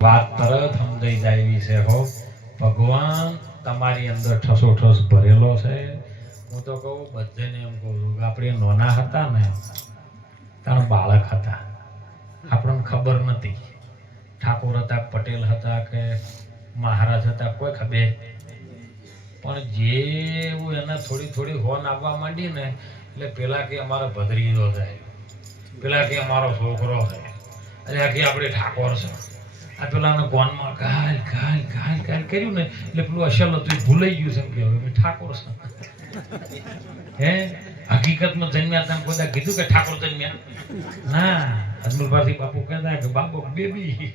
વાત તરત સમજાઈ જાય એવી છે હો. ભગવાન તમારી અંદર ઠસોઠસ ભરેલો છે. હું તો કહું બધાને એમ કહું છું કે આપણે નાના હતા ને ત્યારે બાળક હતા, આપણને ખબર નથી ઠાકોર હતા, પટેલ હતા કે મહારાજ હતા, કોઈ ખબર. પણ જેવું એને થોડી થોડી હોન આવવા માંડી ને એટલે પેલા કે અમારો ભદ્રીજો થાય, પેલા કે અમારો છોકરો છે, એટલે કે આપણે ઠાકોર છે. આ પેલાને કોનમાં ગાલ ગાલ ગાલ ગાલ કર્યું ને એટલે પેલું અસલ હતું એ ભૂલાઈ ગયું છે. એમ કે હવે ઠાકોર છે. હે હકીકતમાં જન્મ્યા તમે કોઈ કીધું કે ઠાકોર જન્મ્યા? ના, અજમલભાઈ બાપુ કહેતા કે બાપુ બેબી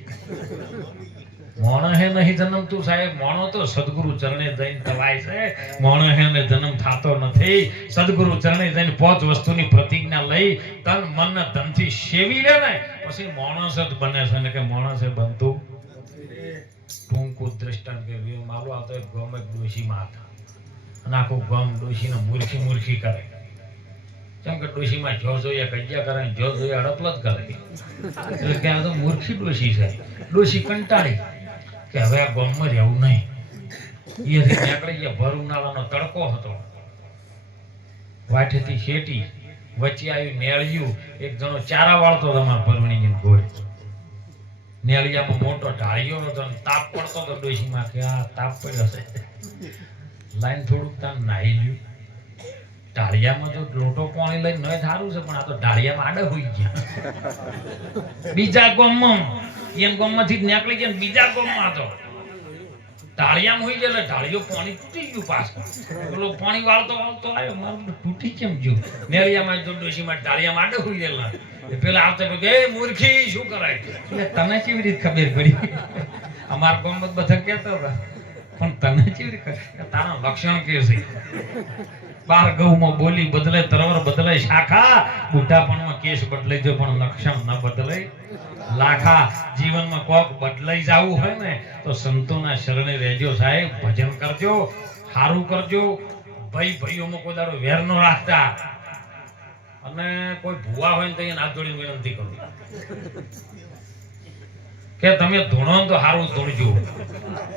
મોણ હે નહીં જન્મતું સાહેબ, મોણો તો સદગુરુ ચરણે જઈને થવાય છે. મોણ હે ને જન્મ થાતો નથી. સદગુરુ ચરણે જઈને 5 વસ્તુની પ્રતિજ્ઞા લઈ તન મન ધનથી સેવી લે ને પછી માણસ જ બને છે. ને કે માણસ એ બનતું ટૂંકું દ્રષ્ટાંત કે મારું આ તો એક ગમ એક ડોશીમાં હતા અને આખું ગમ ડોશીને મૂર્ખી મૂર્ખી કરે. કેમ કે ડોશીમાં જો જોઈએ કજ્યા કરે, જો જોઈએ હડપલ જ કરે. એટલે કે આ તો મૂર્ખી ડોશી છે. ડોશી કંટાળી કે હવે આ ગમમાં રહેવું નહીં. એ નીકળી ગયા. ભર ઉનાળાનો તડકો હતો, વાઠેથી શેટી વચ્ચે આવ્યું નેળિયું. એક જણો ચારા વાળતો તમારા પરવણીની ગોળ. નેળિયામાં મોટો ઢાળિયો હતો ને તાપ પડતો તો ડોશીમાં કે આ તાપ પડ્યો છે, લાઈન થોડુંક તાર નાહી લ્યું. ઢાળિયામાં જો લોટો પાણી લઈને ન સારું છે, પણ આ તો ઢાળિયામાં આડે હોઈ ગયા. બીજા ગામમાં એમ ગામમાંથી જ નીકળી ગયા, બીજા ગામમાં હતો ઢાળિયામાં હોઈ ગયા એટલે ઢાળિયો પાણી તૂટી ગયું. પાછું પેલો પાણી વાળતો વાળતો આવ્યો, મારું તૂટી કેમ ગયું? નેળિયામાં જો ડોશીમાં ઢાળિયામાં આડે હોઈ ગયેલા. પેલા આવતા કે એ મૂર્ખી શું કરાય? એટલે તને કેવી રીતે ખબર પડી? અમારા ગામમાં બધા કહેતા હતા, પણ તને કેવી રીતે તારા લક્ષણ કે છે? બાર ગૌમાં બોલી બદલે, તરવર બદલે શાખા, બુઢાપણમાં કેસ બદલાઈ જાય પણ લક્ષણ ન બદલાય લાખા. જીવનમાં કોક બદલાઈ જવું હોય ને તો સંતોના શરણે રહેજો સાહેબ, ભજન કરજો, સારું કરજો. ભાઈ ભાઈઓમાં કોઈ દાડો વેર ન રાખતા. અને કોઈ ભૂવા હોય ને તો એને હાથ જોડીને વિનંતી કરું કે તમે ધૂણો તો સારું ધૂણજો.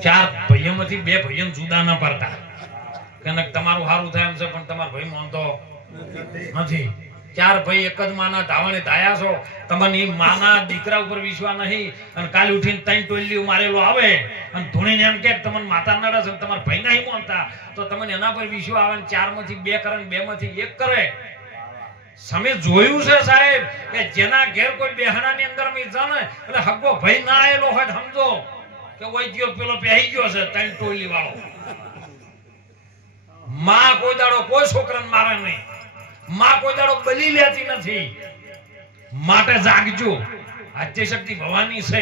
4 ભાઈઓમાંથી 2 ભાઈઓને જુદા ન કરતા. કે તમારું સારું થાય એમ છે પણ તમારા ભાઈ માનતો નથી. 4 ભાઈ એક જ માના ધાવણે ધાયા છો, તમારી માના દીકરા ઉપર વિશ્વાસ નહીં અને કાલે ઉઠીને 3 ટોલીઓ મારેલો આવે અને ધૂણીને એમ કે તમને માતા નડે છે, તમારા ભાઈ નહીં માનતા, તો તમને એના પર વિશ્વાસ આવે ને 4 માંથી 2 કરે ને 2 માંથી 1 કરે. તમે જોયું છે સાહેબ કે જેના ઘેર કોઈ બેહણાની અંદર મી જાણે એટલે હગો ભાઈ ના આયેલો હોય સમજો કે વૈદ્યો પેલો પહેરી ગયો છે 3 ટોલી વાળો. માં કોઈ દાડો કોઈ છોકરાને મારે નહીં, માં કોઈ દાડો બલી લેતી નથી. માટે જાગજો. આદ્ય શક્તિ ભવાની છે,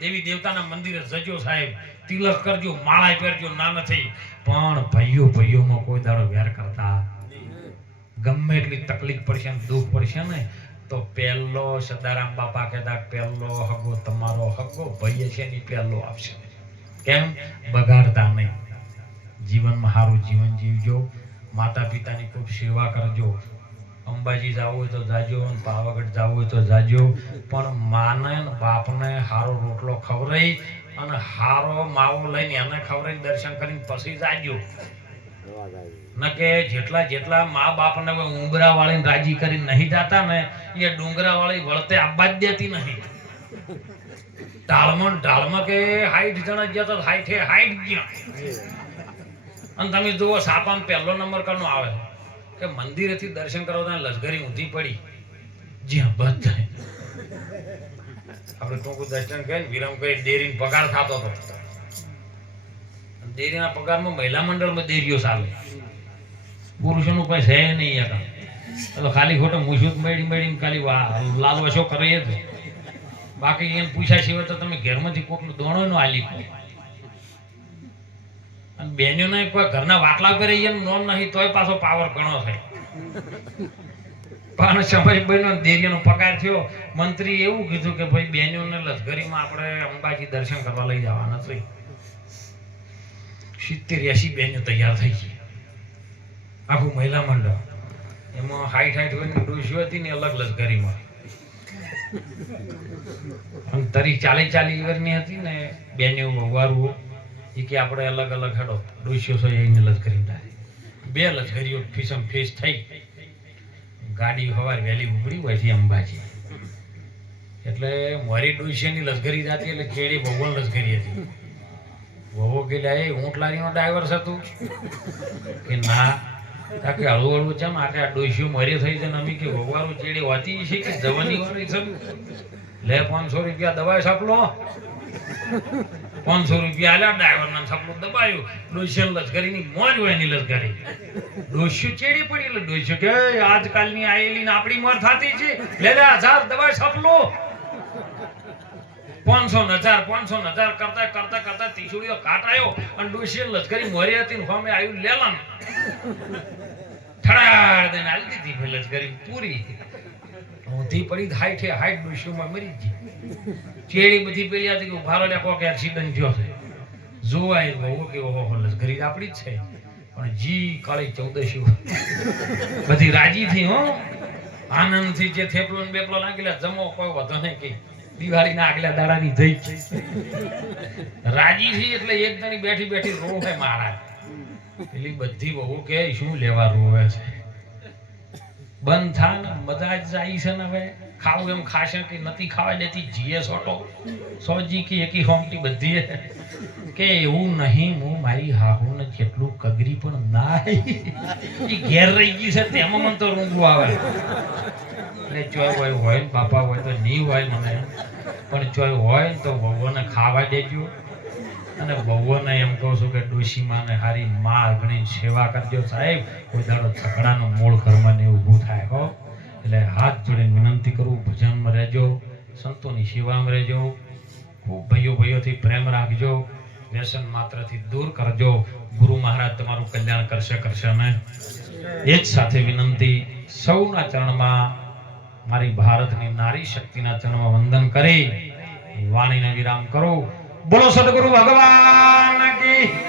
દેવી દેવતાના મંદિરે જજો સાહેબ, તિલક કરજો, માળા પહેરજો, ના નથી. પણ ભાઈઓ ભાઈઓમાં કોઈ દાડો વેર કરતા. ગમે એટલી તકલીફ પડશે ને દુઃખ પડશે ને તો પહેલો સદારામ બાપા કહેતા પહેલો હગો તમારો હગો ભાઈ છે ને પહેલો આવશે. કેમ? બગાડતા નહીં. જીવનમાં સારું જીવન જીવજો, માતા પિતાની ખૂબ સેવા કરજો. અંબાજી જવું હોય તો જાજો, પાવાગઢ જવું હોય તો જાજો, પણ માને બાપને સારો રોટલો ખવડાવી અને સારો માવો લઈને એને ખવડાવીને દર્શન કરીને પછી જાજો. ન કે જેટલા જેટલા મા બાપને ઉંબરા વાળીને રાજી કરીને નહીં જાતા ને એ ડુંગરા વાળી વળતે આબા જ દેતી નહીં. ઢાળમાં કે 60 જણા ગયા તો 60 ગયા. અને તમે જુઓ સાપામાં 1લો નંબર કરનો આવે કે મંદિરેથી દર્શન કરવા લશ્કરી ઊંધી પડી જ્યાં બધા આપણે ટૂંકું દર્શન કરીને વિરામ કરી ડેરીનો પગાર થતો હતો. ડેરીના પગારમાં મહિલા મંડળમાં ડેરીઓ ચાલે, પુરુષોનું કઈ છે નહીં. એટલે ખાલી ખોટો મુસુક મેળીને ખાલી લાલવશો કરે જ. બાકી એને પૂછ્યા સિવાય તો તમે ઘરમાંથી કોકનો દોણો નો આલી કો. અને બેનોને કોઈ ઘરના વાટલા કરે એમ નોમ નહીં તોય પાછો પાવર ઘણો થાય. પણ સમય બન્યો દેરીનો પગાર થયો, મંત્રી એવું કીધું કે ભાઈ બેનોને લશ્કરીમાં આપણે અંબાજી દર્શન કરવા લઈ જવાના છે. 70-80 બહેનો તૈયાર થઈ ગઈ, આખું મહિલા મંડળ. એમાં 60-60 વર્ષની ડોશીઓ હતી ને અલગ લશ્કરીમાં. અને તરી 40 વર્ષની હતી ને બેને વવારું એ કે આપણે અલગ અલગ હેડો ડોસ્યો છો એને લશ્કરી ડારે 2 લશ્કરીઓ ફીસમ ફેસ થઈ ગાડી હવાર વહેલી ઉપડી હોય છે અંબાજી એટલે મારી ડોસ્યાની લશ્કરી જાતી એટલે કેડી ભગવાન લશ્કરી હતી વહુ કે લે ઊંટ લારીનો ડ્રાઈવર હતું કે ના તાકે હળવું હળવું ચમ આટલે આ ડોસ્યો મરી થઈ છે ને અમે કે વવારું ચેડી હોતી છે કે જવાની વાળી છે લે 500 રૂપિયા દબાય સાપલો 500 રૂપિયા આલ્યા ડ્રાઈવરના સાપલું દબાયું ડોસ્યો લશ્કરીની મોજ હોય એની લશ્કરી ડોસ્યો ચેડી પડી એટલે ડોસ્યો કે આજકાલની આયેલી ને આપણી મોર થાતી છે લે લે 1000 દબાય સાપલો 500 કરતા તીસુડીઓ કાટાયો અને ડોશીએ લશ્કરી મોરી હતી ને ફોમે આવ્યું લેલન ઠડાડ દેને આલી દીધી ભે લશ્કરી પૂરી ઊંધી પડી હાઈટ ડોશીમાં મરી ગઈ ચેડી બધી પેલી હતી કે ઉભારો લે કોક એક્સિડન્ટ થયો છે જોવાય બહુ કે ઓહો લશ્કરી આપણી જ છે પણ જી કાળી 14 બધી રાજી થઈ હો આનંદથી જે થેપલો ને બેપલો નાખેલા જમો કોઈ વધો નહીં કે દિવાળી ના આગલા દાડાની થઈ રાજી થી એટલે એક જણી બેઠી બેઠી રોવે મારા પેલી બધી બહુ કે શું લેવા રોવે છે બંધ થા ને મજા જ જાય છે ને હવે ખાવું એમ ખાશે કે નથી ખાવા દેતી જીએ સોટો સોજી કે એકી હોમટી બધી કે એવું નહીં હું મારી હાહુ ને જેટલું કગરી પણ ના એ ઘેર રહી ગઈ છે તેમાં મને તો રૂંગું આવે એટલે ચોય હોય ને બાપા હોય તો નહીં હોય મને પણ ચોય હોય તો વહુને ખાવા દેજો અને વહુને એમ કહું છું કે ડોશીમાને હારી માં ગણી સેવા કરજો સાહેબ કોઈ દાડો ઝઘડાનો મૂળ ઘરમાં ને ઊભું થાય હો એટલે હાથ જોડીને વિનંતી કરું ભજનમાં રહેજો સંતોની સેવામાં રહેજો ખૂબ ભાઈઓથી પ્રેમ રાખજો વ્યસન માત્રથી દૂર કરજો ગુરુ મહારાજ તમારું કલ્યાણ કરશે ને એક સાથે વિનંતી સૌના ચરણમાં મારી ભારતની નારી શક્તિના ચરણમાં વંદન કરી વાણીને વિરામ કરો બોલો સદગુરુ ભગવાન કી